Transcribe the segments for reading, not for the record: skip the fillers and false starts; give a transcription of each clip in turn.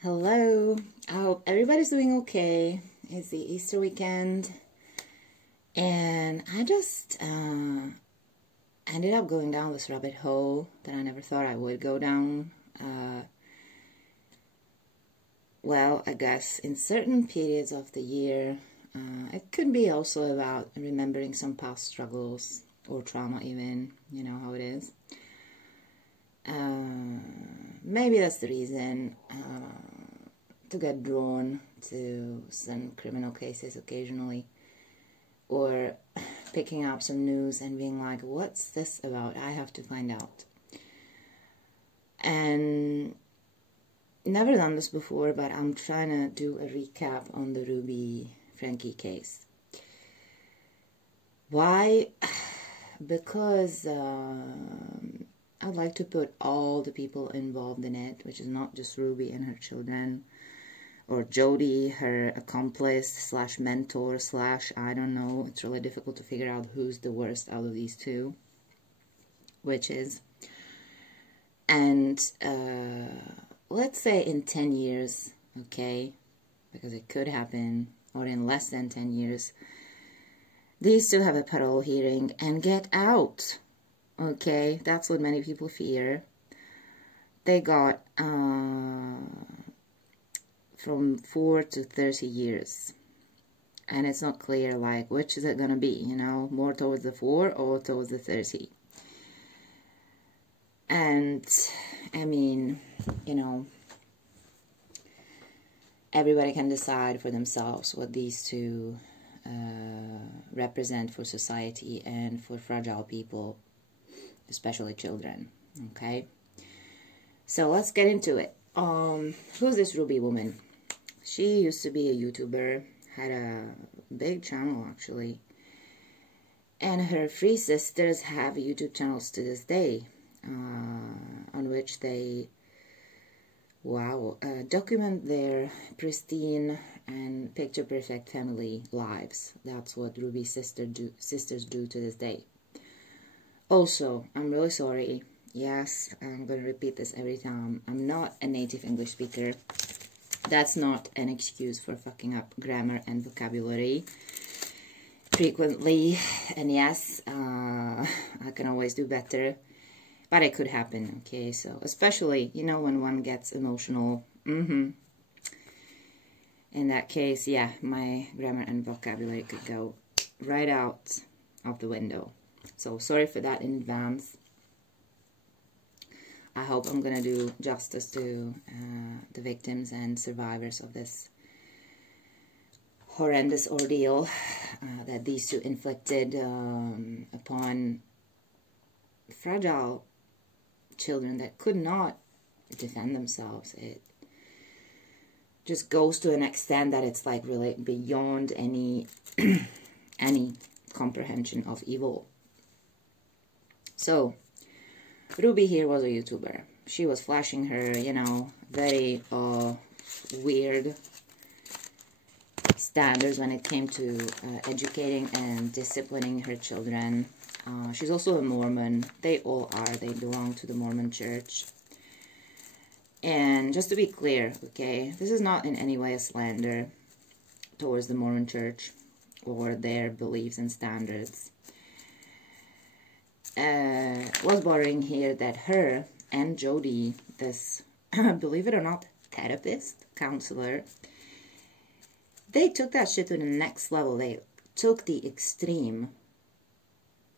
Hello, I hope everybody's doing okay. It's the Easter weekend, and I just ended up going down this rabbit hole that I never thought I would go down. Well, I guess in certain periods of the year, it could be also about remembering some past struggles or trauma even, you know how it is. Maybe that's the reason to get drawn to some criminal cases occasionally, or picking up some news and being like, what's this about? I have to find out. And never done this before, but I'm trying to do a recap on the Ruby Franke case. Why? Because I'd like to put all the people involved in it, which is not just Ruby and her children, or Jodi, her accomplice slash mentor slash, I don't know. It's really difficult to figure out who's the worst out of these two, which is. And let's say in 10 years, okay, because it could happen, or in less than 10 years, these two have a parole hearing and get out. Okay, that's what many people fear. They got from 4 to 30 years. And it's not clear, like, which is it going to be, you know, more towards the 4 or towards the 30. And, I mean, you know, everybody can decide for themselves what these two represent for society and for fragile people, especially children, okay? So let's get into it. Who's this Ruby woman? She used to be a YouTuber, had a big channel actually, and her three sisters have YouTube channels to this day, on which they, document their pristine and picture-perfect family lives. That's what Ruby's sisters do to this day. Also, I'm really sorry. Yes, I'm going to repeat this every time. I'm not a native English speaker. That's not an excuse for fucking up grammar and vocabulary frequently. And yes, I can always do better. But it could happen, okay? So, especially, you know, when one gets emotional. In that case, yeah, my grammar and vocabulary could go right out of the window. So, sorry for that in advance. I hope I'm going to do justice to the victims and survivors of this horrendous ordeal that these two inflicted upon fragile children that could not defend themselves. It just goes to an extent that it's like really beyond any any comprehension of evil. So, Ruby here was a YouTuber. She was flashing her, you know, very weird standards when it came to educating and disciplining her children. She's also a Mormon. They all are. They belong to the Mormon church. And just to be clear, okay, this is not in any way a slander towards the Mormon church or their beliefs and standards. Was bothering here that her and Jodi, this, believe it or not, therapist, counselor, they took that shit to the next level. They took the extreme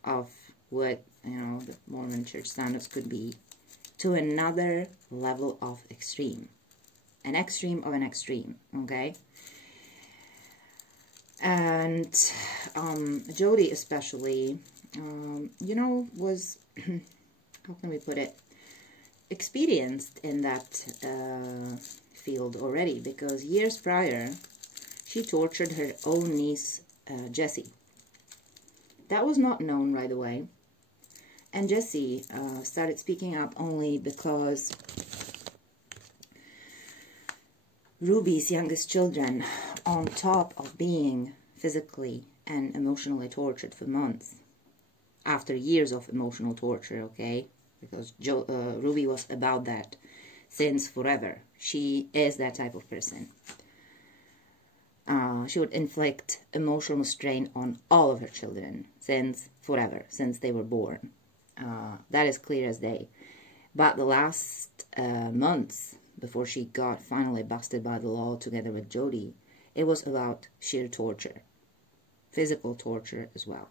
of what, you know, the Mormon church standards could be to another level of extreme. An extreme of an extreme, okay? And Jodi especially, you know, was, how can we put it, experienced in that field already, because years prior, she tortured her own niece, Jessie. That was not known right away. And Jessie started speaking up only because Ruby's youngest children, on top of being physically and emotionally tortured for months, after years of emotional torture, okay, because Ruby was about that, since forever. She is that type of person. She would inflict emotional strain on all of her children since forever, since they were born. That is clear as day. But the last months, before she got finally busted by the law together with Jodi, it was about sheer torture. Physical torture as well.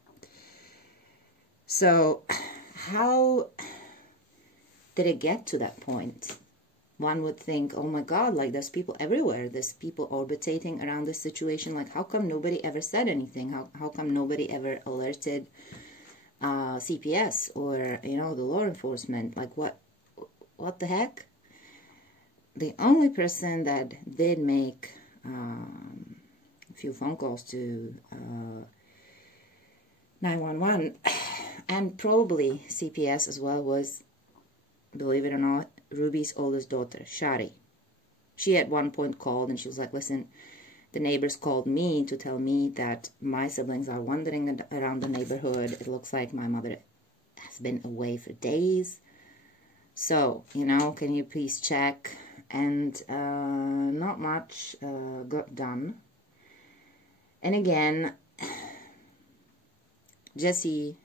So, how did it get to that point? One would think, oh my God, like there's people everywhere. There's people orbitating around this situation. Like, how come nobody ever said anything? How come nobody ever alerted CPS or, you know, the law enforcement? Like, what the heck? The only person that did make a few phone calls to 911 and probably CPS as well was, believe it or not, Ruby's oldest daughter, Shari. She at one point called and she was like, listen, the neighbors called me to tell me that my siblings are wandering around the neighborhood. It looks like my mother has been away for days. So, you know, can you please check? And not much got done. And again, Jessie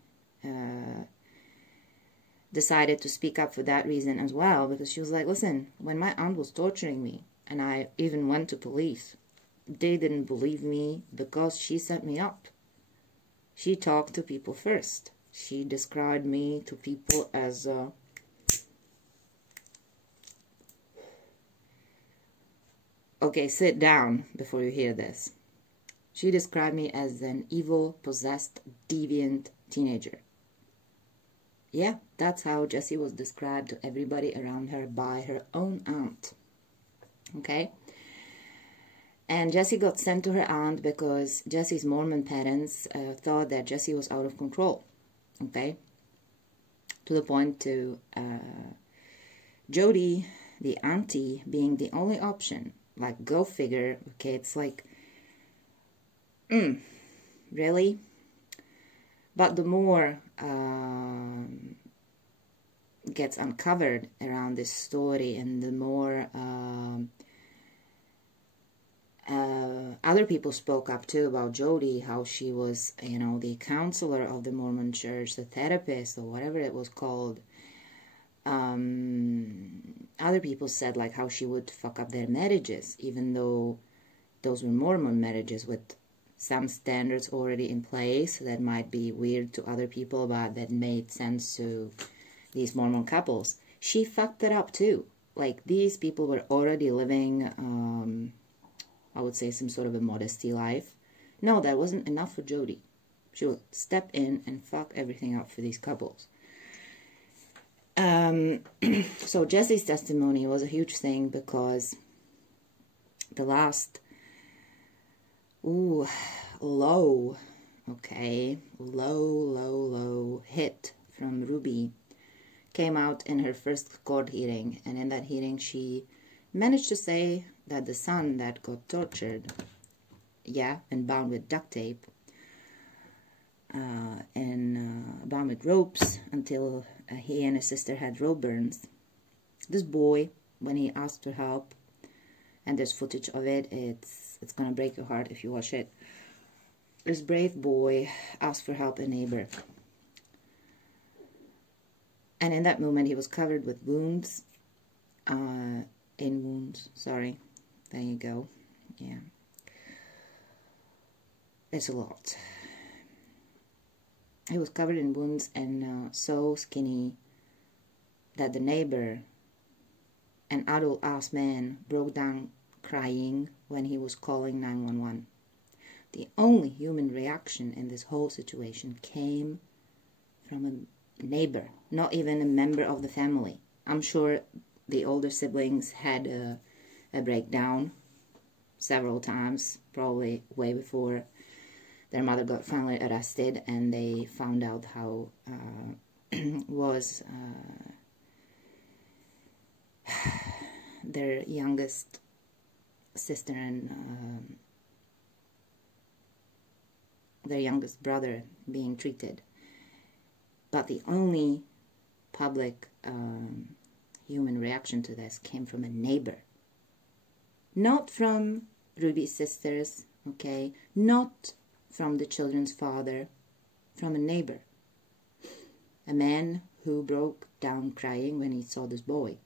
decided to speak up for that reason as well, because she was like, listen, when my aunt was torturing me and I even went to police, they didn't believe me because she set me up. She talked to people first. She described me to people as okay, sit down before you hear this. She described me as an evil, possessed, deviant teenager. Yeah, that's how Jessie was described to everybody around her by her own aunt. Okay? And Jessie got sent to her aunt because Jessie's Mormon parents thought that Jessie was out of control. Okay? To the point to Jodi, the auntie, being the only option. Like, go figure. Okay, it's like, really? But the more gets uncovered around this story, and the more other people spoke up too about Jodi, how she was, you know, the counselor of the Mormon church, the therapist, or whatever it was called. Other people said like how she would fuck up their marriages, even though those were Mormon marriages with some standards already in place that might be weird to other people, but that made sense to these Mormon couples. She fucked it up too. Like, these people were already living, I would say, some sort of a modesty life. No, that wasn't enough for Jodi. She would step in and fuck everything up for these couples. So Jessie's testimony was a huge thing because the last low hit from Ruby came out in her first court hearing, and in that hearing she managed to say that the son that got tortured, and bound with duct tape and bound with ropes until he and his sister had rope burns. This boy, when he asked for help, and there's footage of it, it's gonna break your heart if you watch it. This brave boy asked for help a neighbor. And in that moment, he was covered with wounds. Sorry. There you go. Yeah. It's a lot. He was covered in wounds and so skinny that the neighbor, an adult-ass man, broke down crying when he was calling 911. The only human reaction in this whole situation came from a neighbor, not even a member of the family. I'm sure the older siblings had a breakdown several times, probably way before their mother got finally arrested, and they found out how was their youngest sister and their youngest brother being treated. But the only public human reaction to this came from a neighbor. Not from Ruby's sisters, okay? Not from the children's father, from a neighbor. A man who broke down crying when he saw this boy.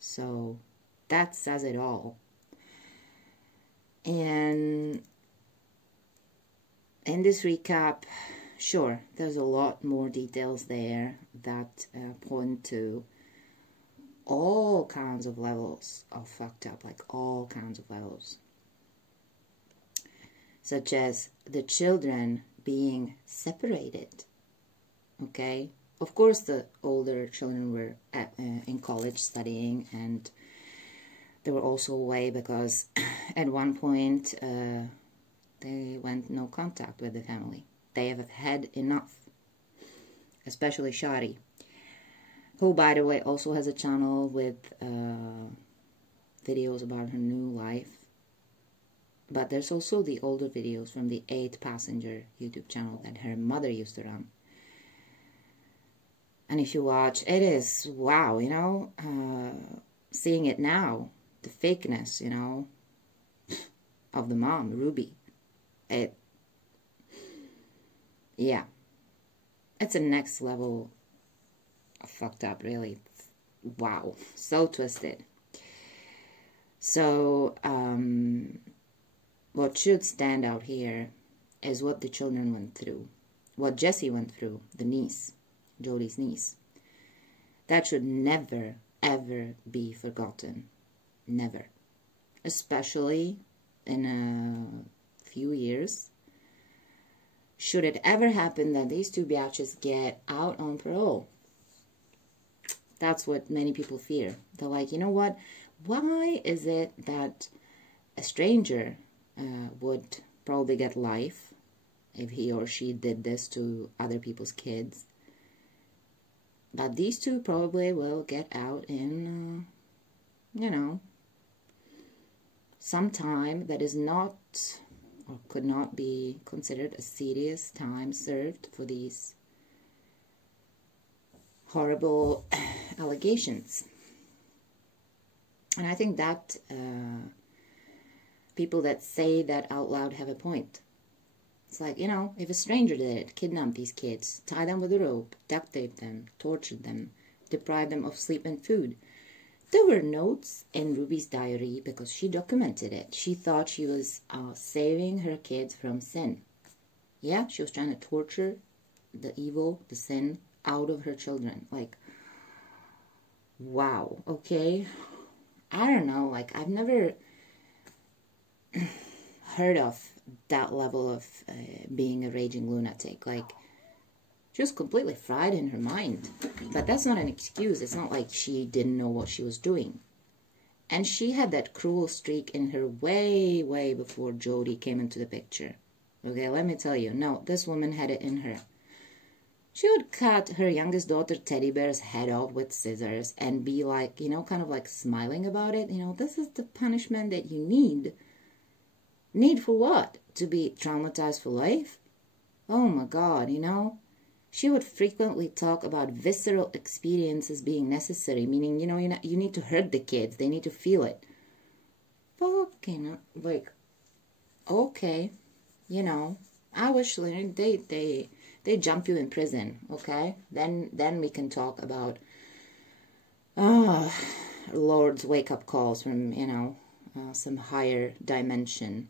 So that says it all. And in this recap, sure, there's a lot more details there that point to all kinds of levels of fucked up, like all kinds of levels. Such as the children being separated, okay? Of course, the older children were in college studying, and they were also away because at one point they went no contact with the family. They have had enough, especially Shari, who, by the way, also has a channel with videos about her new life. But there's also the older videos from the 8 Passenger YouTube channel that her mother used to run. And if you watch, it is, wow, you know, seeing it now, the fakeness, you know, of the mom, Ruby. Yeah. It's a next level of fucked up, really. Wow. So twisted. So, what should stand out here is what the children went through. What Jessie went through, the niece, Jodi's niece. That should never, ever be forgotten. Never. Especially in a few years. Should it ever happen that these two biatches get out on parole? That's what many people fear. They're like, you know what? Why is it that a stranger would probably get life if he or she did this to other people's kids? But these two probably will get out in, you know, some time that is not or could not be considered a serious time served for these horrible allegations. And I think that people that say that out loud have a point. It's like, you know, if a stranger did it, kidnapped these kids, tied them with a rope, duct taped them, tortured them, deprived them of sleep and food. There were notes in Ruby's diary because she documented it. She thought she was saving her kids from sin. Yeah, she was trying to torture the evil, the sin, out of her children. Like, wow, okay? I don't know, like, I've never heard of that level of being a raging lunatic. Like, she was completely fried in her mind. But that's not an excuse. It's not like she didn't know what she was doing. And she had that cruel streak in her way, way before Jodi came into the picture. Okay, let me tell you. No, this woman had it in her. She would cut her youngest daughter Teddy Bear's head off with scissors and be like, you know, kind of like smiling about it. You know, this is the punishment that you need. Need for what? To be traumatized for life? Oh my God, you know? She would frequently talk about visceral experiences being necessary, meaning, you know, you need to hurt the kids. They need to feel it. Fucking, like, okay, you know, I wish they jump you in prison, okay? Then we can talk about, Lord's wake-up calls from, you know, some higher dimension.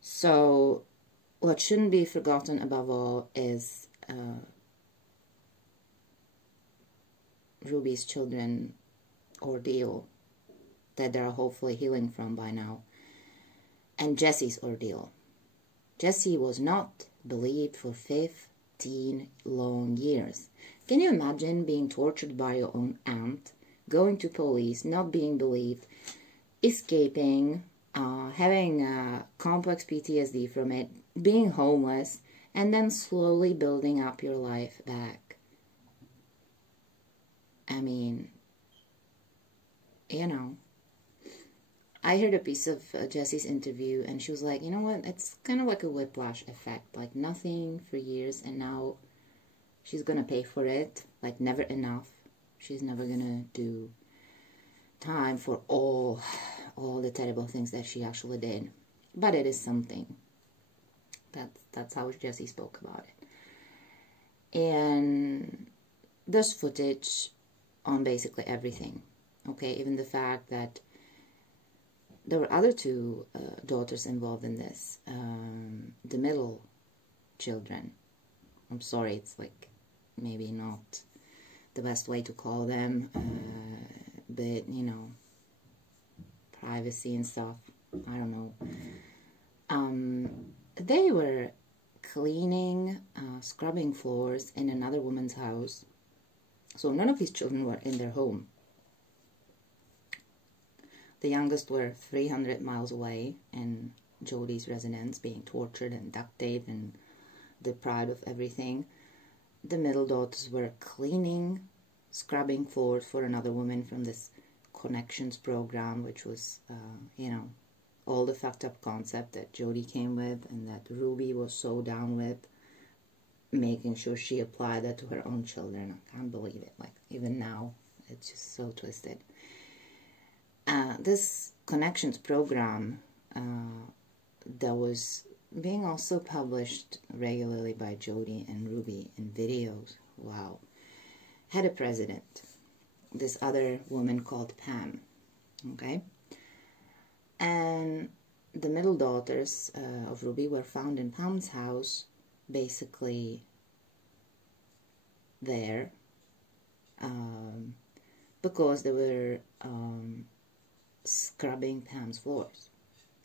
So, what shouldn't be forgotten above all is Ruby's children ordeal that they're hopefully healing from by now. And Jessie's ordeal. Jessie was not believed for 15 long years. Can you imagine being tortured by your own aunt, going to police, not being believed, escaping, having complex PTSD from it, being homeless, and then slowly building up your life back? I mean, you know, I heard a piece of Jessie's interview, and she was like, you know what, it's kind of like a whiplash effect, like nothing for years, and now She's gonna pay for it, like never enough. She's never gonna do time for all the terrible things that she actually did. But it is something. That's how Jesse spoke about it. And there's footage on basically everything. Okay, even the fact that there were other two daughters involved in this. The middle children. I'm sorry, it's like maybe not the best way to call them, but you know, privacy and stuff, I don't know. They were cleaning, scrubbing floors in another woman's house. So none of these children were in their home. The youngest were 300 miles away in Jodi's residence, being tortured and duct taped and deprived of everything. The middle daughters were cleaning, scrubbing floors for another woman from this connections program, which was, you know, all the fucked up concept that Jodi came with and that Ruby was so down with, making sure she applied that to her own children. I can't believe it. Like, even now, it's just so twisted. This connections program that was being also published regularly by Jodi and Ruby in videos, wow, had a president, this other woman called Pam, okay? And the middle daughters of Ruby were found in Pam's house, basically there, because they were scrubbing Pam's floors.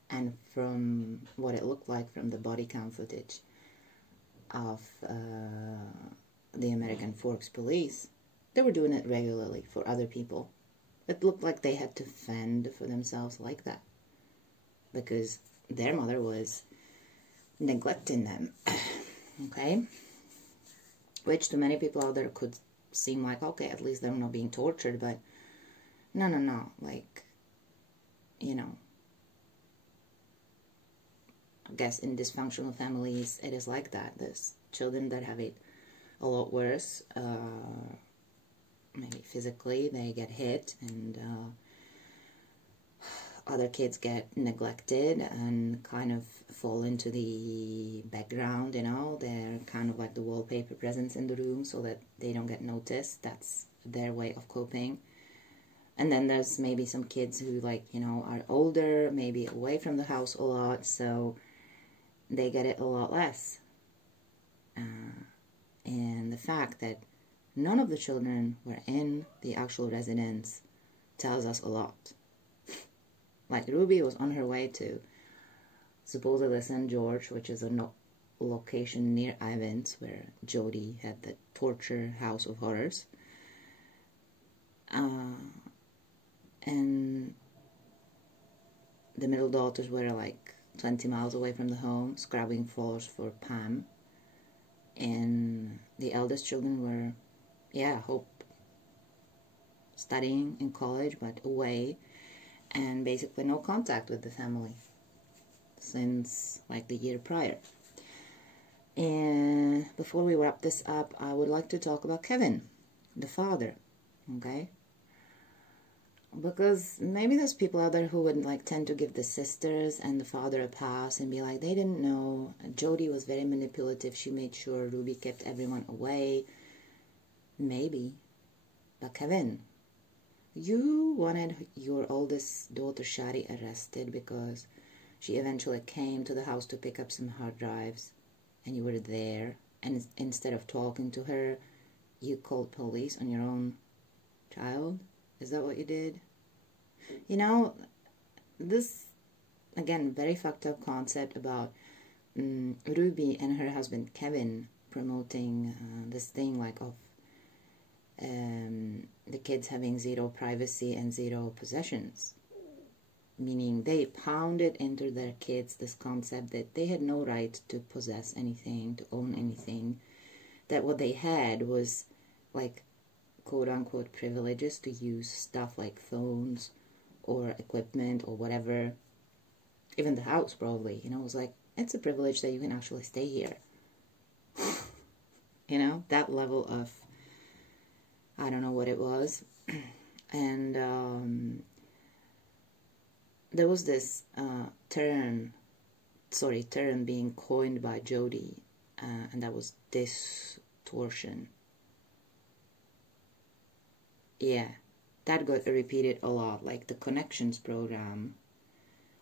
And from what it looked like from the body cam footage of the American Forks police, they were doing it regularly for other people. It looked like they had to fend for themselves like that, because their mother was neglecting them, okay? Which to many people out there could seem like, okay, at least they're not being tortured, but no, like, you know, I guess in dysfunctional families, it is like that. There's children that have it a lot worse, maybe physically, they get hit, and other kids get neglected and kind of fall into the background, you know. They're kind of like the wallpaper presence in the room so that they don't get noticed. That's their way of coping. And then there's maybe some kids who, like, you know, are older, maybe away from the house a lot, so they get it a lot less. And the fact that none of the children were in the actual residence tells us a lot. Like, Ruby was on her way to supposedly St. George, which is a location near Ivins, where Jodi had the torture house of horrors. And the middle daughters were like 20 miles away from the home, scrubbing floors for Pam. And the eldest children were, yeah, Hope, studying in college, but away, and basically no contact with the family since like the year prior. And before we wrap this up, I would like to talk about Kevin, the father, okay? Because maybe there's people out there who would like tend to give the sisters and the father a pass and be like, they didn't know. Jodi was very manipulative. She made sure Ruby kept everyone away. Maybe. But Kevin, you wanted your oldest daughter Shari arrested because she eventually came to the house to pick up some hard drives, and you were there, and instead of talking to her, you called police on your own child? Is that what you did? You know, this, again, very fucked up concept about Ruby and her husband Kevin promoting this thing like of the kids having zero privacy and zero possessions. Meaning they pounded into their kids this concept that they had no right to possess anything, to own anything. That what they had was like quote-unquote privileges to use stuff like phones or equipment or whatever. Even the house, probably, you know, it was like, it's a privilege that you can actually stay here. You know, that level of, I don't know what it was. And there was this term being coined by Jodi, and that was distortion. Yeah, that got repeated a lot, like the Connections program,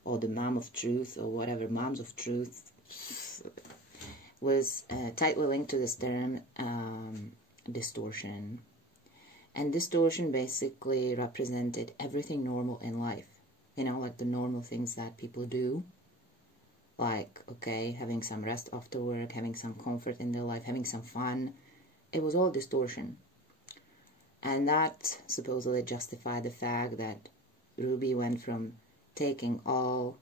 or the Mom of Truth, or whatever, Moms of Truth, was tightly linked to this term, distortion. And distortion basically represented everything normal in life. You know, like the normal things that people do. Like, okay, having some rest after work, having some comfort in their life, having some fun. It was all distortion. And that supposedly justified the fact that Ruby went from taking all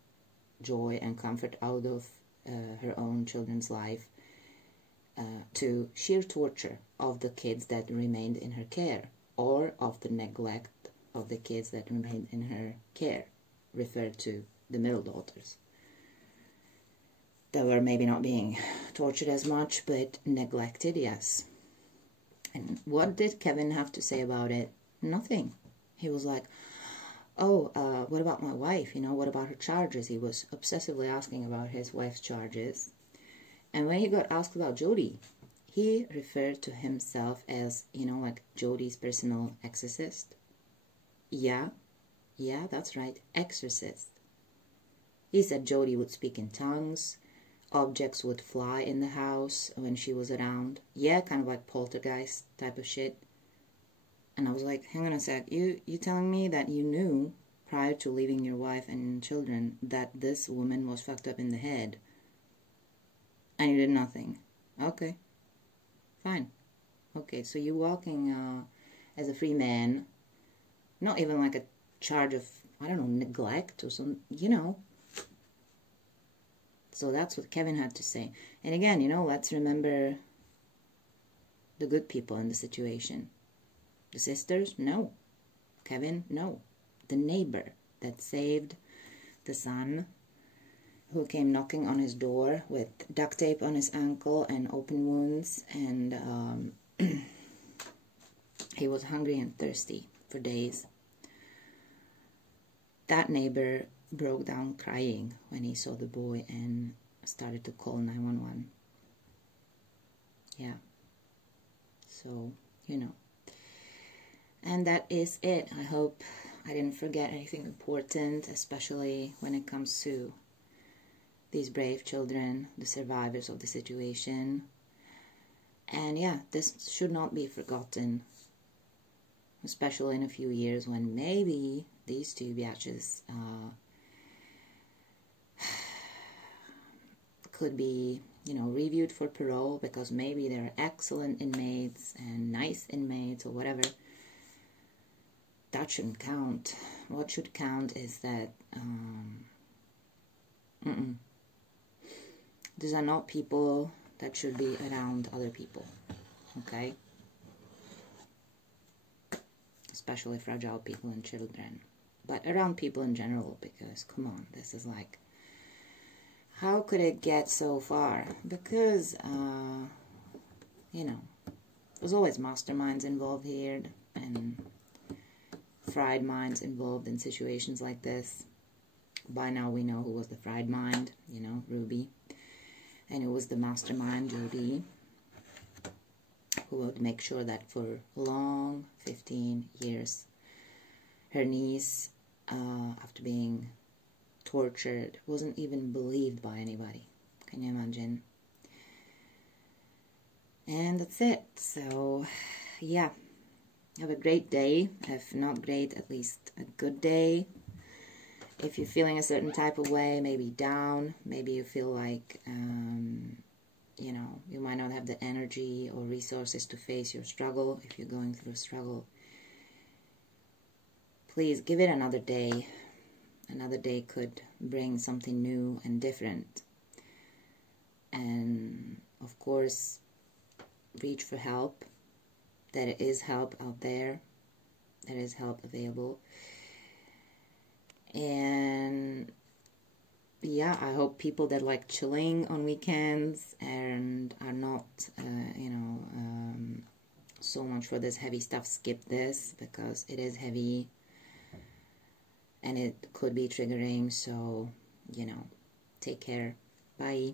joy and comfort out of her own children's life to sheer torture of the kids that remained in her care, or of the neglect of the kids that remained in her care, referred to the middle daughters. They were maybe not being tortured as much, but neglected, yes. And what did Kevin have to say about it? Nothing. He was like, oh, what about my wife? You know, what about her charges? He was obsessively asking about his wife's charges. And when he got asked about Jodi, he referred to himself as, you know, like Jodi's personal exorcist. Yeah, that's right, exorcist. He said Jodi would speak in tongues, objects would fly in the house when she was around. Yeah, kind of like poltergeist type of shit. And I was like, hang on a sec, you telling me that you knew prior to leaving your wife and children that this woman was fucked up in the head, and you did nothing? Okay, fine. Okay, so you're walking as a free man, not even like a charge of, I don't know, neglect or some, you know. So that's what Kevin had to say. And again, you know, let's remember the good people in the situation. The sisters? No. Kevin? No. The neighbor that saved the son, who came knocking on his door with duct tape on his ankle and open wounds, and he was hungry and thirsty for days. That neighbor broke down crying when he saw the boy and started to call 911. Yeah. So, you know. And that is it. I hope I didn't forget anything important, especially when it comes to these brave children, the survivors of the situation. And yeah, this should not be forgotten, especially in a few years when maybe these two biatches could be, you know, reviewed for parole, because maybe they're excellent inmates and nice inmates or whatever. That shouldn't count. What should count is that these are not people that should be around other people, okay? Especially fragile people and children, but around people in general, because come on, this is like, how could it get so far? Because you know, there's always masterminds involved here and fried minds involved in situations like this. By now we know who was the fried mind, you know, Ruby, and it was the mastermind, Jodi, who would make sure that for long 15 years her niece, after being tortured, wasn't even believed by anybody. Can you imagine? And that's it. So yeah, have a great day. If not great, at least a good day. If you're feeling a certain type of way, maybe down, maybe you feel like you know, you might not have the energy or resources to face your struggle. If you're going through a struggle, please give it another day. Another day could bring something new and different. And of course, reach for help. There is help out there. There is help available. And yeah, I hope people that like chilling on weekends and are not, so much for this heavy stuff, skip this, because it is heavy and it could be triggering. So, take care. Bye.